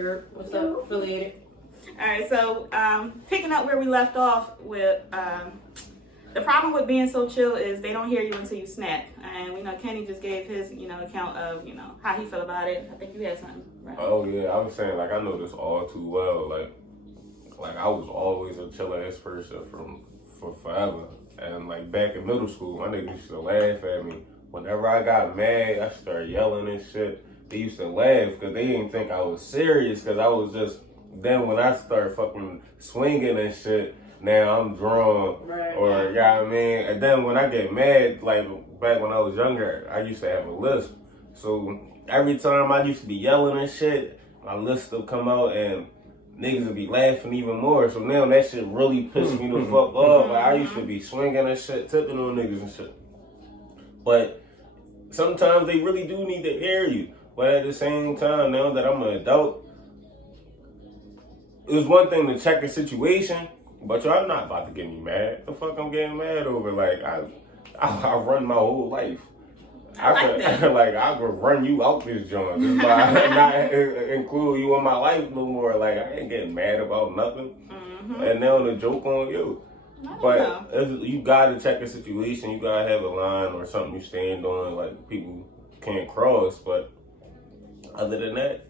What's up, affiliated? All right, so picking up where we left off with the problem with being so chill is they don't hear you until you snap. And we know Kenny just gave his, account of, how he felt about it. I think you had something, right? Oh yeah, I was saying like I know this all too well. Like I was always a chill ass person for forever. And like back in middle school, my niggas used to laugh at me. Whenever I got mad, I started yelling and shit. They used to laugh because they didn't think I was serious because I was just, then when I started fucking swinging and shit, now I'm drunk. Right. Or, you know what I mean? And then when I get mad, like back when I was younger, I used to have a lisp. So every time I used to be yelling and shit, my lisp would come out and niggas would be laughing even more. So now that shit really pissed me the fuck off. Like I used to be swinging and shit, tipping on niggas and shit. But sometimes they really do need to hear you. But at the same time, now that I'm an adult, it was one thing to check a situation, but I'm not about to get me mad. The fuck I'm getting mad over? Like I run my whole life. I could run you out this joint just by not include you in my life no more. Like I ain't getting mad about nothing. Mm-hmm. And now the joke on you. But you gotta check a situation. You gotta have a line or something you stand on. Like people can't cross. But other than that,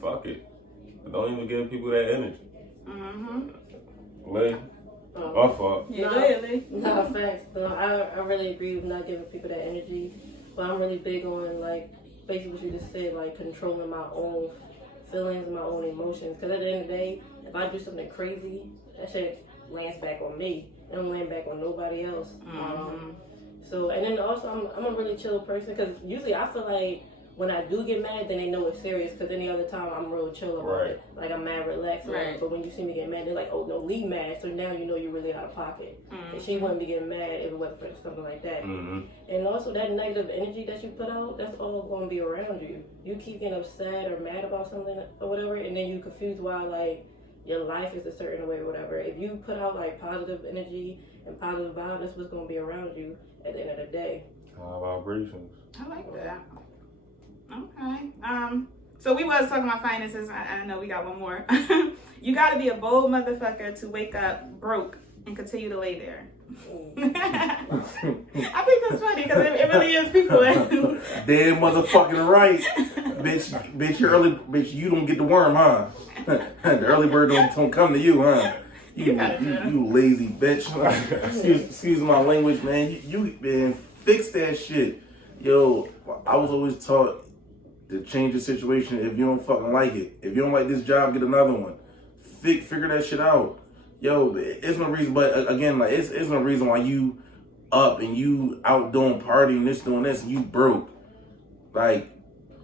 fuck it. Don't even give people that energy. Mm-hmm. Lee, my fault. Yeah, go ahead, Lee. No, facts. No, I really agree with not giving people that energy. But I'm really big on, like, basically what you just said, like, controlling my own feelings and my own emotions. Because at the end of the day, if I do something crazy, that shit lands back on me. It don't land back on nobody else. Mm-hmm. So, and then also, I'm a really chill person. Because usually I feel like when I do get mad, then they know it's serious. Because any other time, I'm real chill about it. Like, I'm mad, relaxed. Right. But when you see me get mad, they're like, oh, no, Lee mad. So now you know you're really out of pocket. Mm-hmm. And she wouldn't be getting mad if it wasn't for something like that. Mm-hmm. And also, that negative energy that you put out, that's all going to be around you. You keep getting upset or mad about something or whatever, and then you confuse why, like, your life is a certain way or whatever. If you put out, like, positive energy and positive vibes, that's what's going to be around you at the end of the day. Vibrations. I like that. Okay. So we was talking about finances. I know we got one more. You got to be a bold motherfucker to wake up broke and continue to lay there. I think that's funny because it really is people. Dead motherfucking right, bitch. You don't get the worm, huh? The early bird don't come to you, huh? You lazy bitch. excuse my language, man. You man, fix that shit. Yo, I was always taught to change the situation if you don't fucking like it. If you don't like this job, get another one. Figure that shit out. Yo, it's no reason, but again, like it's no reason why you up and you out doing partying, doing this, and you broke. Like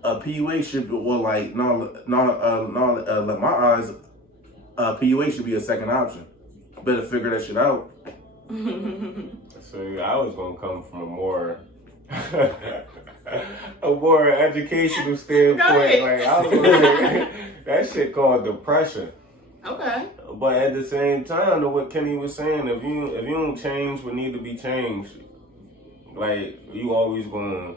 a PUA should be, well, like like my eyes, PUA should be a second option. Better figure that shit out. So I was gonna come from a more educational standpoint. Like I was gonna say, that shit called depression. Okay. But at the same time, to what Kenny was saying, if you don't change what need to be changed, like you always gonna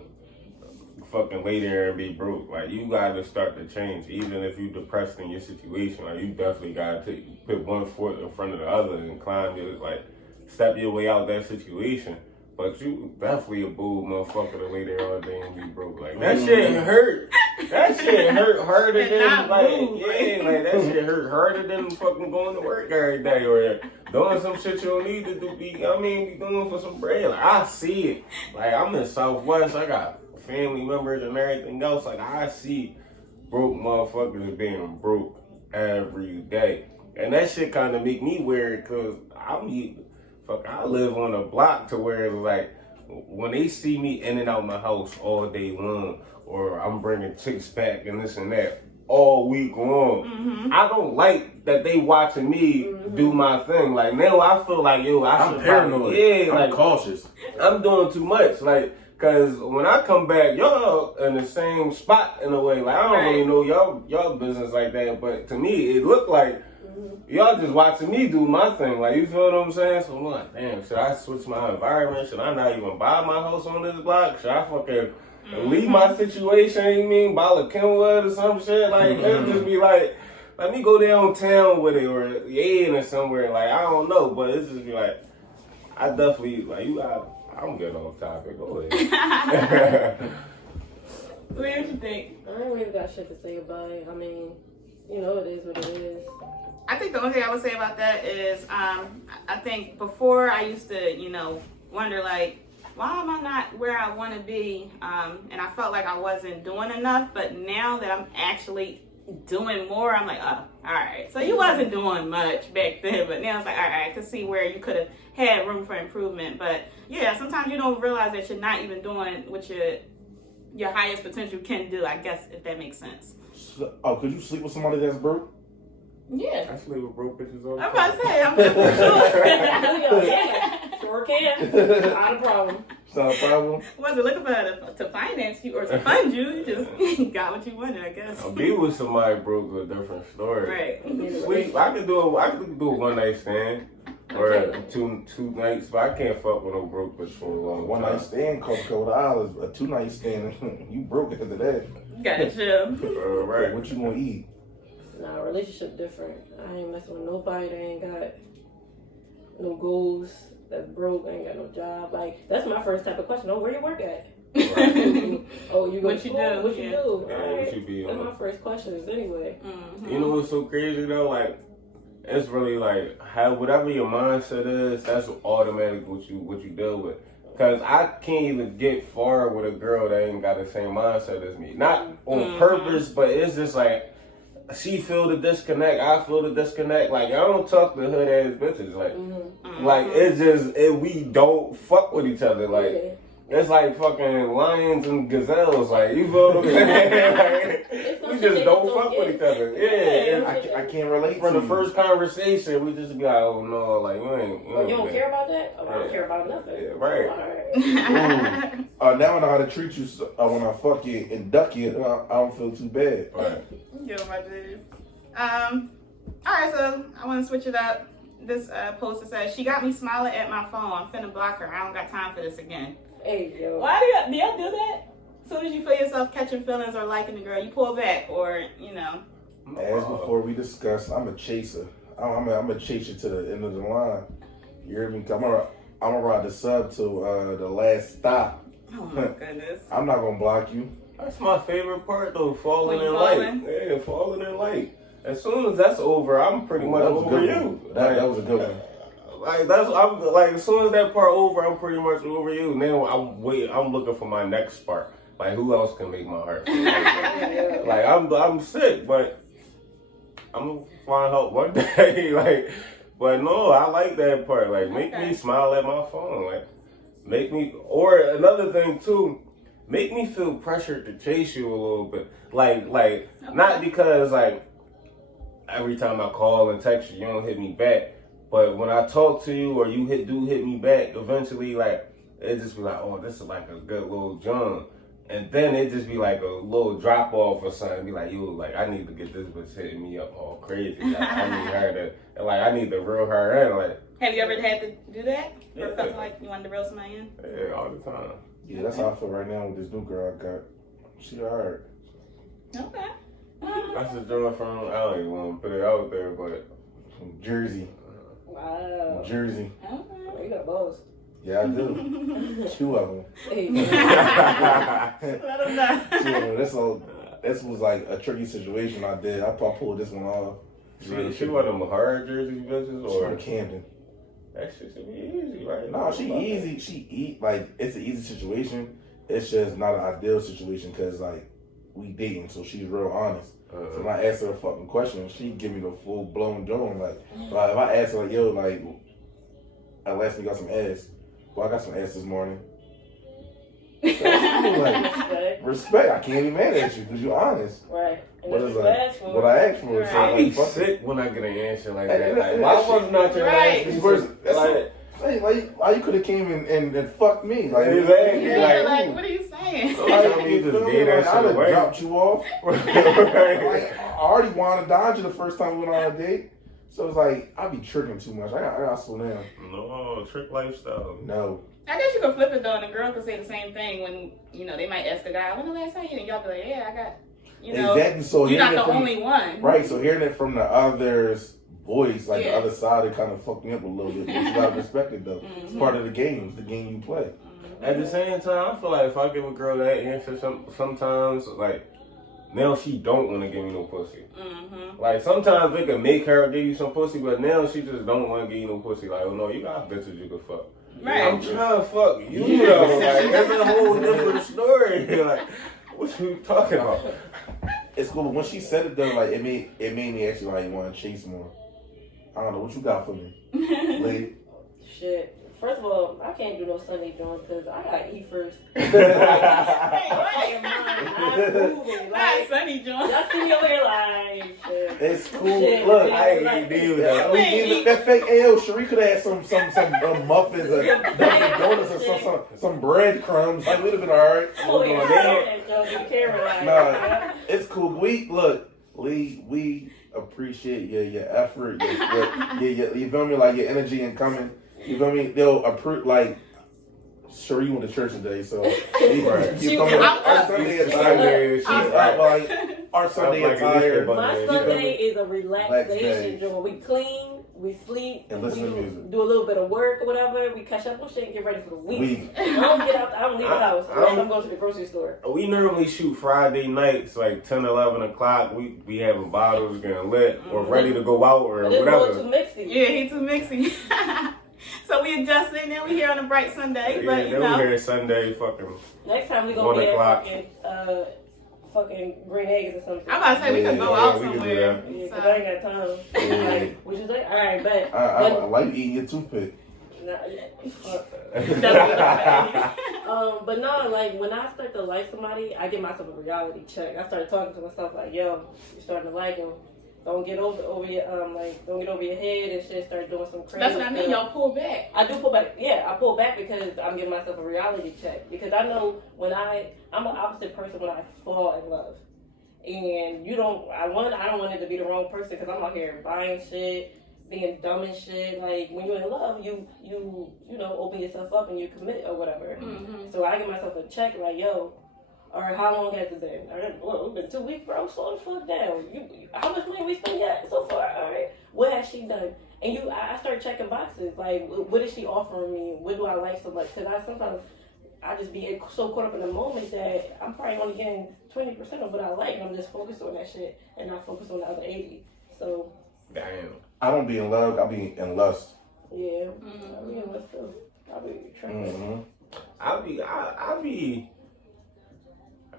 fucking lay there and be broke. Like you gotta start to change, even if you depressed in your situation. Like you definitely gotta put one foot in front of the other and climb your step your way out that situation. But you definitely a bold motherfucker to lay there all day and be broke. Like that shit hurt. That shit hurt harder than that shit hurt harder than fucking going to work every day or doing some shit you don't need to do. Be doing for some bread. Like I see it. Like I'm in Southwest. I got family members and everything else. Like I see broke motherfuckers being broke every day, and that shit kind of make me weird because I live on a block to where like when they see me in and out my house all day long, or I'm bringing chicks back and this and that all week long, I don't like that they watching me do my thing. Like now I feel like I'm paranoid. I'm cautious. I'm doing too much. Like cause when I come back, y'all in the same spot in a way. Like I don't really know y'all business like that, but to me it looked like y'all just watching me do my thing, like you feel what I'm saying? So I'm like, damn, should I switch my environment? Should I not even buy my house on this block? Should I fucking leave my situation, you mean, Bala Kenwood or some shit. Like, it'll just be like, let me go downtown with it or Yaden or somewhere. Like, I don't know, but it's just be like, I definitely, like, I'm getting off topic. Go ahead. What you think? I ain't really got shit to say about it. I mean, you know, it is what it is. I think the only thing I would say about that is, I think before I used to, wonder like, why am I not where I want to be? And I felt like I wasn't doing enough. But now that I'm actually doing more, I'm like, oh, all right. So you wasn't doing much back then, but now it's like, all right, I can see where you could have had room for improvement. But yeah, sometimes you don't realize that you're not even doing what your highest potential can do, I guess, if that makes sense. Oh, could you sleep with somebody that's broke? Yeah. I sleep with broke bitches all the I'm time. about to say, I'm sure. Sure can. Not a problem. It's not a problem. Wasn't looking for to finance you or to fund you. You just got what you wanted, I guess. I'll be with somebody broke with a different story. Right. Sleep, I could do a one night stand or two nights, but I can't fuck with no broke bitch for a long One time. night stand costs a couple of dollars. A 2 night stand, you broke after that. Gotcha. Right. What you gonna eat? Nah, relationship different. I ain't messing with nobody that ain't got no goals, that's broke, ain't got no job. Like, that's my first type of question. Oh, where you work at? Oh, you go What to you school? do, What you yeah. do? Yeah, All what right. you be That's on? my first questions anyway. Mm-hmm. You know what's so crazy though? Like, it's really like how whatever your mindset is, that's automatic what you deal with. Cause I can't even get far with a girl that ain't got the same mindset as me. Not on purpose, but it's just like she feel the disconnect, I feel the disconnect. Like I don't talk to hood ass bitches. Like, like it's just we don't fuck with each other. Like. Yeah. It's like fucking lions and gazelles, like, you feel what I'm saying? Like, we just don't fuck with each other. Yeah, and I can't relate from to the you. first conversation, we just be like, oh no, like, you ain't. Oh, you don't care about that? Oh, I don't care about nothing. Yeah, right. All right. Now I know how to treat you when I fuck you and duck you. I don't feel too bad. Right. Give my dude. Alright, so I want to switch it up. This poster says, she got me smiling at my phone. I'm finna block her. I don't got time for this again. Hey, yo. Why do y'all do that? As soon as you feel yourself catching feelings or liking the girl, you pull back or, As before we discussed, I'm a chaser. I'm a chaser to the end of the line. You hear me? I'm gonna ride the sub to the last stop. Oh my goodness. I'm not gonna block you. That's my favorite part, though, falling When in you light. falling? Yeah, falling in light. As soon as that's over, I'm pretty much That was a over good you. one. That was a good one. Like I'm like as soon as that part over, I'm pretty much over you. Now I'm looking for my next part. Like who else can make my heart feel like I'm sick, but I'm gonna find help one day. Like, but no, I like that part. Like make me smile at my phone. Like make me, or another thing too, make me feel pressured to chase you a little bit. Like not because like every time I call and text you, you don't hit me back. But when I talk to you or you do hit me back, eventually, like, it just be like, oh, this is like a good little John. And then it just be like a little drop off or something. Be like, yo, like, I need to get this bitch hitting me up all crazy. Like, I need her to, and like, I need to reel her in. Like, Have you ever had to do that? Yeah. Or felt like you wanted to reel somebody in? yeah, all the time. Yeah, that's how I feel right now with this new girl I got. She alright. Okay. That's just doing from I don't even want to put it out there, but From Jersey. Wow. Jersey. Okay. Oh, you got balls. Yeah, I do. 2 of them. Hey, Let them know. 2 of them. This was like a tricky situation I did. I pulled this one off. she one of them hard Jersey bitches, She or from Camden. that shit should be easy, right? No, she easy. It's an easy situation. It's just not an ideal situation because like we dating, so she's real honest. So when I ask her a fucking question, she give me the full blown dome. Like if I ask her like, yo, like, last week got some ass. Well, I got some ass this morning. Like, respect. I can't be mad at you because you're honest. right. And What that's is what you like asked for. what I asked for? So I be like, fuck it. sick when I get an answer like Hey, that. that- Like, why was not your Right. last Worse, that's like, Hey, like, why you could have came and fucked me? Like, Exactly. Yeah, Like, like, what are you saying? Like, like, you you just feel me? gave that Like, shit I'd have away. dropped you off. Like, I already wanted to dodge you the first time we went on a date. So it's like, I be tricking too much. I got to slow down. No, trick lifestyle. No. I guess you could flip it though, and the girl could say the same thing when, you know, they might ask a guy, when the last time you, and y'all be like, yeah, I got, you know, Exactly. So you're not hearing the it from- only one. Right, so hearing it from the other's voice, like the Yeah. other side, it kind of fucked me up a little bit. But you gotta respect it though. It's Mhm. part of the game. It's the game you play. At the same time, I feel like if I give a girl that answer, sometimes like now she don't want to give me no pussy. Mm-hmm. Like sometimes it can make her give you some pussy, but now she just don't want to give you no pussy. Like, oh no, you got bitches you can fuck. Right. I'm trying to fuck you though. Like that's a whole different story. Like, what you talking about? It's cool, but when she said it though, like it made me actually like want to chase more. I don't know what you got for me, lady. Shit. First of all, I can't do no Sunday joints because I gotta eat first. Hey, I'm moving. Not Like, Sunny John. y'all see me over here like, shit. It's cool. Shit, Look, man. I ain't do that. I mean, that fake AO Sheree could have had some muffins or Dunkin' Donuts or some breadcrumbs. Like, we'd have been alright. Oh, yeah, on I there. know that joke in camera. Like, Nah, it's cool. We appreciate your effort, your you feel me, like your energy in coming. You feel me? They'll approve like. Sure, you went to church today, so you feel me? Our Sunday attire, she's up like our Sunday like attire. My You Sunday is a Relax relaxation day. joint. We clean, we sleep, And listen we to music. do a little bit of work or whatever. We catch up on shit and get ready for the week. We I don't leave the house unless I'm- I'm going to the grocery store. We normally shoot Friday nights, like 10, 11 o'clock. We having bottles getting lit or ready to go out or But it's more whatever. too mixy. Yeah, he too mixy. So we adjusting and we here on a bright Sunday, Yeah, but you then we know. here Sunday fucking. Next time we 1 gonna get o'clock. fucking green eggs or something. I'm about to say we could go Yeah, out we can do somewhere. that. Yeah, 'cause So- I ain't got time. Like, what you say? All right, bet. I like eating your toothpick. But no, like when I start to like somebody, I give myself a reality check. I start talking to myself like, "Yo, you starting to like him? Don't get over your don't get over your head and shit. Start doing some crazy." That's what I mean. stuff. Y'all pull back. I do pull back. Yeah, I pull back because I'm giving myself a reality check. Because I know when I'm an opposite person when I fall in love, and I don't want it to be the wrong person because I'm out here buying shit, being dumb and shit. Like when you're in love, you know open yourself up and you commit or whatever. Mm-hmm. So I give myself a check like, yo, all right, how long has it been? Well, it's been 2 weeks, bro. Slow the fuck down. How much money we spent yet so far? All right, what has she done? And I start checking boxes. Like, what is she offering me? What do I like so much? Because sometimes I just be so caught up in the moment that I'm probably only getting 20% of what I like, and I'm just focused on that shit and not focused on the other 80. So Damn. I don't be in love. I be in lust. yeah, I be in love too. I be tripping.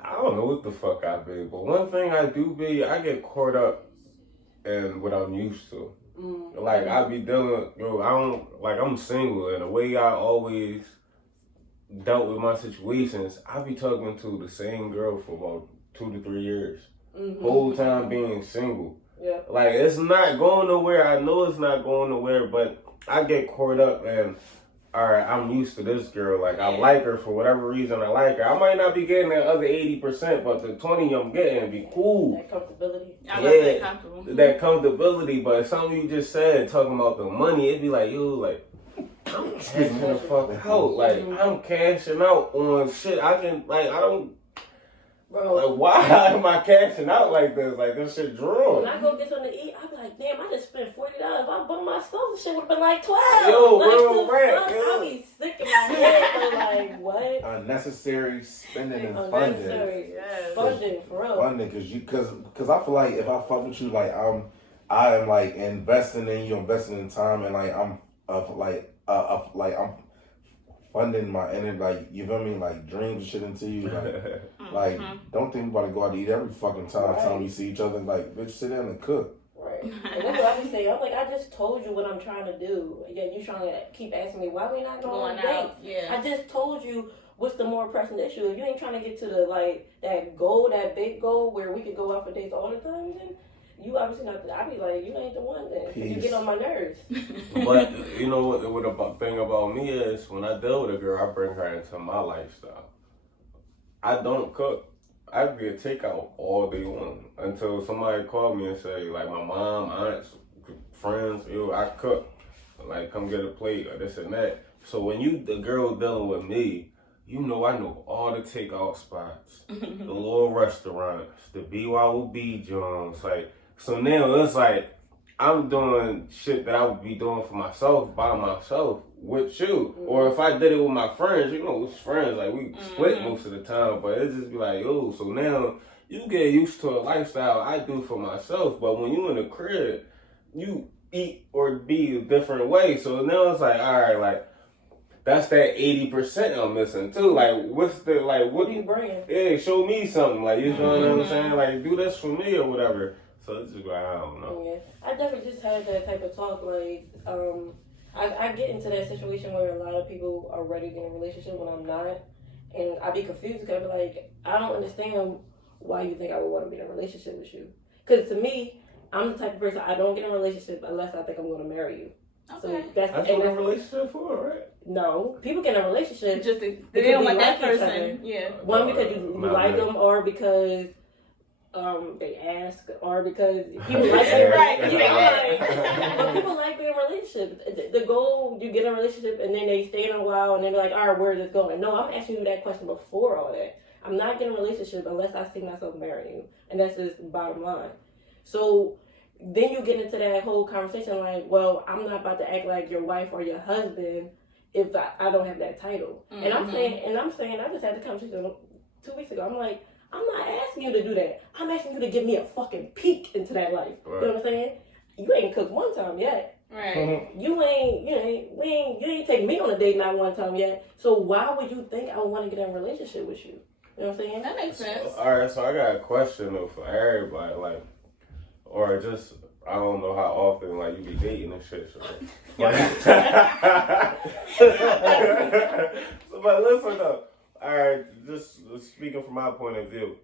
I don't know what the fuck I be, but one thing I do be, I get caught up in what I'm used to. Like I be dealing, I'm single, and the way I always dealt with my situations, I be talking to the same girl for about 2 to 3 years. Whole time being single. Yeah. Like it's not going nowhere. I know it's not going nowhere, but I get caught up and all right, I'm used to this girl. Like I like her for whatever reason. I like her. I might not be getting that other 80%, but the 20 I'm getting be cool. That comfortability. I was say comfortable. That comfortability. But something you just said talking about the money, it'd be like I'm cashing the fuck out. Like I'm cashing out on shit. I don't. Bro. Like, why am I cashing out like this? Like, this shit drawn. When I go get something to eat, I'm like, damn, I just spent $40. If I bought myself, the shit would have been like 12. Yo, like, real the rap, fuck? yo. I be sick in my head. So like, what? Unnecessary spending and funding. Unnecessary Yes. funding, for real. Funding, cause I feel like if I fuck with you, like I am like investing in you, investing in time, and like I'm funding my energy, like you feel me, like dreams and shit into you, like don't think about to go out to eat every fucking time we see each other. Like bitch, sit down and cook. Right. And that's what I be saying. I'm like, I just told you what I'm trying to do. Yet you trying to keep asking me why we not going on dates. out. Yeah. I just told you what's the more pressing issue. If you ain't trying to get to the that goal, that big goal where we could go out for dates all the time, then you obviously not. I be like, you ain't the one then. 'Cause you get on my nerves. But you know what the thing about me is when I deal with a girl, I bring her into my lifestyle. I don't cook. I get takeout all day long until somebody call me and say, like my mom, aunts, friends, I cook. Like come get a plate or this and that. So when you the girl dealing with me, you know I know all the takeout spots, the little restaurants, the BYOB joints. Like, so now it's like I'm doing shit that I would be doing for myself by myself with you. Or if I did it with my friends, you know, it's friends, like we split most of the time, but it just be like, yo, so now you get used to a lifestyle I do for myself, but when you in the crib, you eat or be a different way. So now it's like, all right, like, that's that 80% I'm missing too. Like, what's the, like, what you bringing? Yeah, show me something. Like, you know what I'm saying? Like, do this for me or whatever. So it's just like, I don't know. Yeah, I definitely just had that type of talk. Like, I get into that situation where a lot of people are ready to get in a relationship when I'm not. And I be confused because I be like, I don't understand why you think I would want to be in a relationship with you. Because to me, I'm the type of person, I don't get in a relationship unless I think I'm going to marry you. Okay. So That's what a relationship for, right? No, people get in a relationship Just they because don't we want that like each person. other. Yeah. One, because you Not like me. them, or because they ask, or because people like being Right, people yeah. like, but people like being in a relationship. The goal, you get in a relationship and then they stay in a while and then they're like, all right, where is this going? No, I'm asking you that question before all that. I'm not getting a relationship unless I see myself marrying you, and that's just the bottom line. So then you get into that whole conversation like, well, I'm not about to act like your wife or your husband if I don't have that title. And I'm saying, I just had the conversation 2 weeks ago. I'm like, I'm not asking you to do that. I'm asking you to give me a fucking peek into that life. Right. You know what I'm saying? You ain't cooked one time yet. Right. You ain't take me on a date not one time yet. So why would you think I would want to get in a relationship with you? You know what I'm saying? That makes sense. All right, so I got a question though for everybody, like, or just I don't know how often like you be dating and shit. So, but listen though, all right, just speaking from my point of view,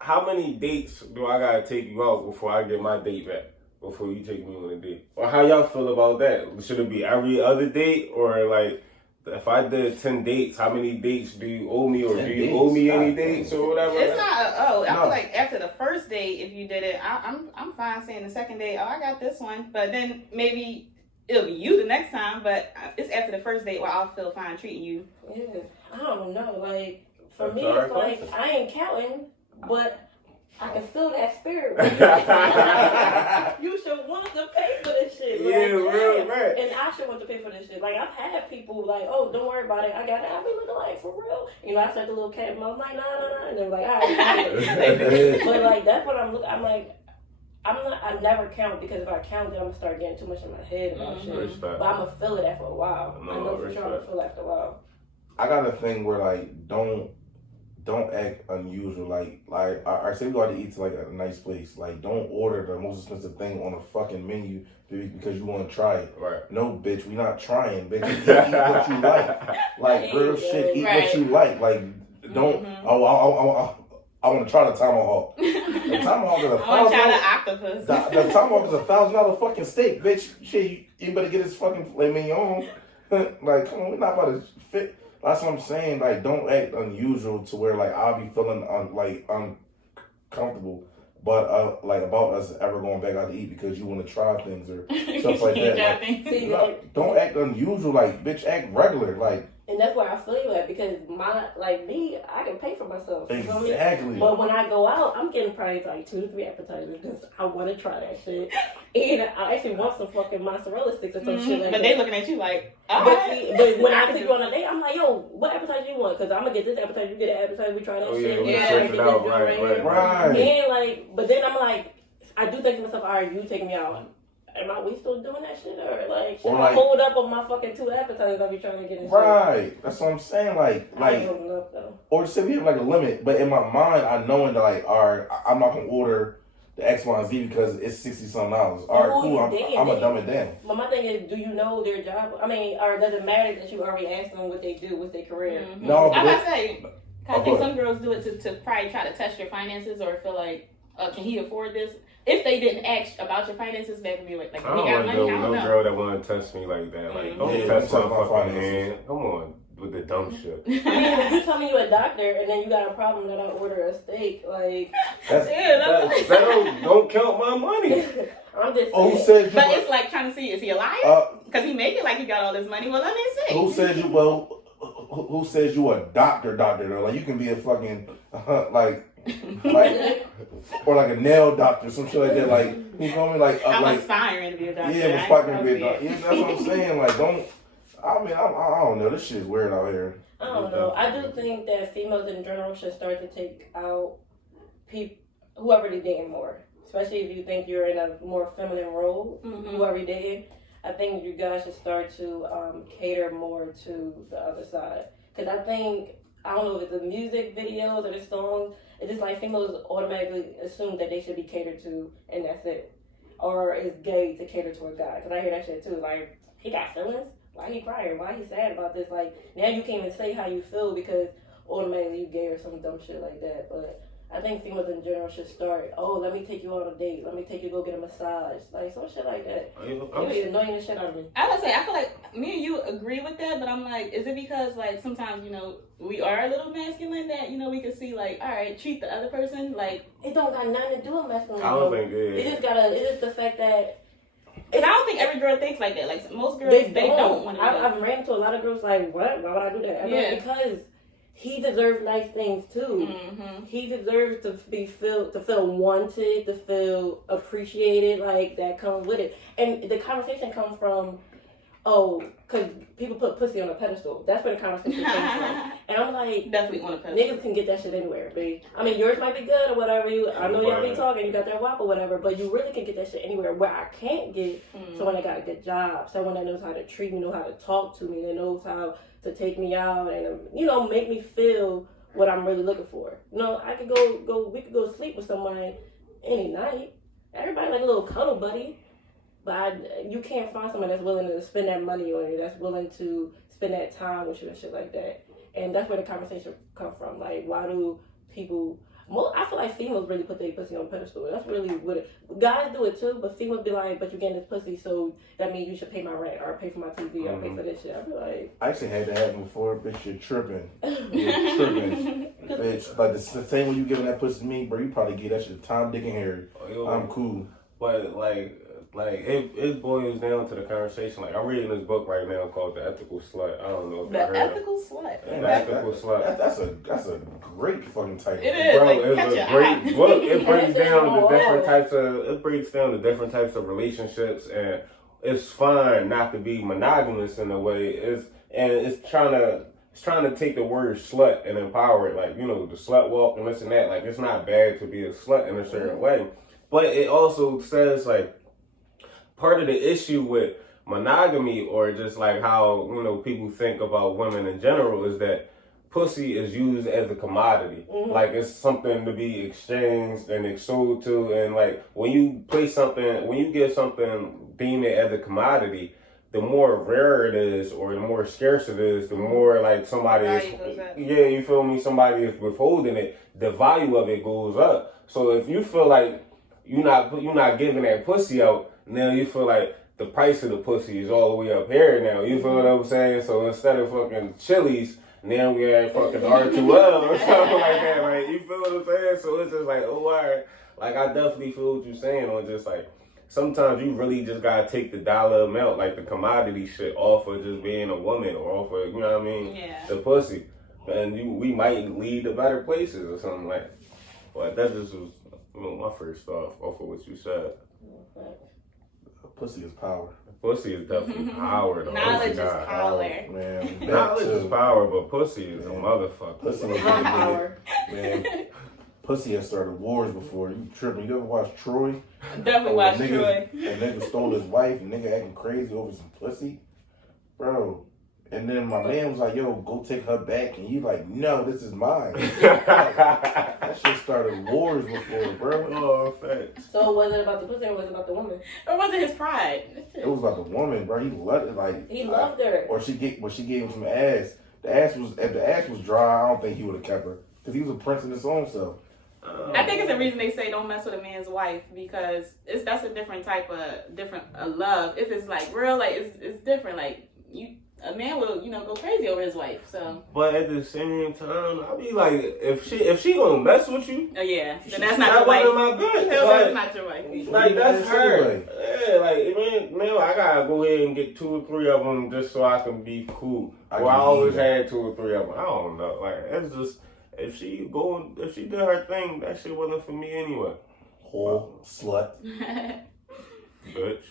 how many dates do I gotta take you out before I get my date back? Before you take me on a date, or how y'all feel about that? Should it be every other date, or like? If I did 10 dates, how many dates do you owe me, or do you owe me any dates or whatever? It's not I No. feel like after the first date, if you did it, I'm fine saying the second date, oh, I got this one. But then maybe it'll be you the next time, but it's after the first date where I'll feel fine treating you. Yeah. I don't know. Like, for me, That's it's all like, right. I ain't counting, but I can feel that spirit. You should want to pay for this shit. Like, Yeah, real, yeah. right. And I should want to pay for this shit. Like, I've had people like, oh, don't worry about it. I got it. I be looking like, for real. You know, I said the little cat in my mouth, like, nah. And they're like, all right. But, like, that's what I'm looking. I'm like, I never count, because if I count, then I'm going to start getting too much in my head about shit. Respect. But I'm going to feel it after a while. No, I know for sure I'm going respect. to feel it after a while. I got a thing where like don't act unusual. Like I say we go out to eat to like a nice place. Like don't order the most expensive thing on a fucking menu because you want to try it. Right. No, bitch, we not trying, bitch. Eat what you like. Like real shit. Eat what you like. Like don't. I want to try the tomahawk. The tomahawk is I want to try $1,000. the octopus. The tomahawk is $1,000 fucking steak, bitch. Shit, you better get this fucking filet mignon. Like, come on, we're not about to fit. That's what I'm saying. Like, don't act unusual to where like I'll be feeling uncomfortable. But like about us ever going back out to eat because you want to try things or stuff like that. Like, See, no, don't act unusual. Like, bitch, act regular. Like, and that's where I feel you at, because I can pay for myself. You know what I mean? exactly. But when I go out, I'm getting probably like 2 to 3 appetizers because I want to try that shit. And I actually want some fucking mozzarella sticks or some shit like But that. they looking at you like, all But, right. see, but when I take you on a date, I'm like, yo, what appetizer you want? Because I'm going to get this appetizer, you get an appetizer, we try that Oh, yeah, shit. we Yeah. search it out, right. Right. And like, but then I'm like, I do think to myself, all right, you take me out. Am we still doing that shit? Or like, should Or I like- hold up on my fucking 2 appetizers I be trying to get in? Right. That's what I'm saying. Like, I ain't holding up though. or say we have like a limit, but in my mind, I knowing that like, all right, I'm not gonna order the X, Y, and Z because it's $60-something. All right, Who cool. you I'm dating, gonna then? dumb it down. But my thing is, do you know their job? I mean, or does it matter that you already asked them what they do, what's their career? No, I but must say, I think Okay. some girls do it to probably try to test your finances or feel like, can he afford this? If they didn't ask about your finances, they would be like, I we don't got want to money, go I with don't no know. girl that want to test me like that. Like, don't Yeah, test my don't touch my fucking finances. hand. Come on with the dumb shit. I mean, if you tell me you're a doctor and then you got a problem that I order a steak, like, That's, That don't count my money. I'm just oh, who saying. said you? But it's like trying to see, is he a liar? Because he make it like he got all this money. Well, let me see. Who says you? Well, who says you a doctor though? Like you can be a fucking like or like a nail doctor, some shit like that. Like you feel me? Like I'm like aspiring to be a doctor. yeah, I'm aspiring to be a doctor. Yeah, that's what I'm saying. Like don't. I mean, I don't know. This shit's weird out here. I don't know. I do think that females in general should start to take out whoever they dating more. Especially if you think you're in a more feminine role, whoever you're dating. I think you guys should start to cater more to the other side. Because I think, I don't know if it's the music videos or the songs, it's just like females automatically assume that they should be catered to and that's it. Or it's gay to cater to a guy. Because I hear that shit too. Like, he got feelings? Why he crying? Why he sad about this? Like, now you can't even say how you feel because automatically you gay or some dumb shit like that. But I think females in general should start, oh, let me take you on a date. Let me take you to go get a massage. Like, some shit like that. You be annoying the shit out of me. I would say, I feel like me and you agree with that, but I'm like, is it because, like, sometimes, you know, we are a little masculine that, you know, we can see, like, all right, treat the other person like... It don't got nothing to do with masculine. I don't think it is. It's just the fact that... And I don't think every girl thinks like that. Like, most girls, they don't want to do that. I've ran into a lot of girls like, what? Why would I do that? Because he deserves nice things too. He deserves to feel wanted, to feel appreciated. Like that comes with it, and the conversation comes from, because people put pussy on a pedestal. That's where the conversation comes from. And I'm like, definitely on a pedestal. Niggas can get that shit anywhere, babe. I mean, yours might be good or whatever. I know y'all be talking, you got that wop or whatever, but you really can get that shit anywhere. Where I can't get someone that got a good job, someone that knows how to treat me, know how to talk to me, that knows how to take me out and, you know, make me feel what I'm really looking for. You know, I could we could go sleep with somebody any night. Everybody like a little cuddle buddy. But you can't find someone that's willing to spend that money on you, that's willing to spend that time with you and shit like that. And that's where the conversation come from. Like, why do people... I feel like females really put their pussy on a pedestal. That's really what it... Guys do it too, but females be like, but you're getting this pussy, so that means you should pay my rent, or pay for my TV, or pay for this shit. I be like... I actually had that happen before, bitch, you're tripping. You're tripping. Bitch, like the same way you giving that pussy to me, bro, you probably get that shit to Tom, Dick, and Harry. I'm cool. But, like it boils down to the conversation. Like, I'm reading this book right now called The Ethical Slut. I don't know if you heard The Ethical Slut. The Ethical Slut. That's a great fucking title. It is. Bro, like, it's a great book. It breaks down the different types of relationships, and it's fine not to be monogamous in a way. It's trying to take the word slut and empower it. Like, you know, the slut walk and this and that. Like, it's not bad to be a slut in a certain way. But it also says, like, part of the issue with monogamy, or just like how, you know, people think about women in general, is that pussy is used as a commodity. Like, it's something to be exchanged and sold to. And like, when you give something, deem it as a commodity, the more rare it is, or the more scarce it is, the more like somebody you feel me, somebody is withholding it, the value of it goes up. So if you feel like you're not giving that pussy out, now you feel like the price of the pussy is all the way up here now. You feel what I'm saying? So instead of fucking Chili's, now we at fucking R2L or something like that. Like, you feel what I'm saying? So it's just like, oh, all right. Like, I definitely feel what you're saying on just like, sometimes you really just gotta take the dollar amount, like the commodity shit, off of just being a woman, or off of, you know what I mean? Yeah. The pussy. And we might lead to better places or something like that. But that just was, you know, my first thought off of what you said. Pussy is power. Pussy is definitely power, though. Knowledge is power. Man, knowledge is power, but pussy is a motherfucker. Pussy was power. Man, pussy has started wars before. You tripping? You ever watch Troy? Definitely watch Troy. A nigga stole his wife, and nigga acting crazy over some pussy, bro. And then my man was like, "Yo, go take her back," and you like, "No, this is mine." That shit started wars before, bro. Oh, facts. So was it about the pussy or was it about the woman? Or was it his pride? It was about the woman, bro. He loved it, like he loved her. Or she gave him some ass. If the ass was dry, I don't think he would have kept her, because he was a prince in his own self. I think it's a reason they say don't mess with a man's wife, because that's a different type of love. If it's like real, like it's different. Like a man will, you know, go crazy over his wife. So, but at the same time, I be like, if she gonna mess with you, oh yeah, then that's not your wife. My bitch. That's not your wife. Like, that's her. Yeah, like man, I gotta go ahead and get 2 or 3 of them just so I can be cool. I Well, I can always believe had 2 or 3 of them. I don't know. Like it's just if she did her thing, that shit wasn't for me anyway. Whole slut. Bitch.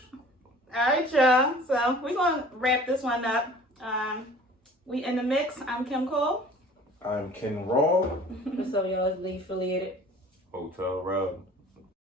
Alright, y'all. So we're gonna wrap this one up. We in the mix. I'm Kim Cole. I'm Ken Raw. What's up, y'all? It's Lee affiliated. Hotel Rob.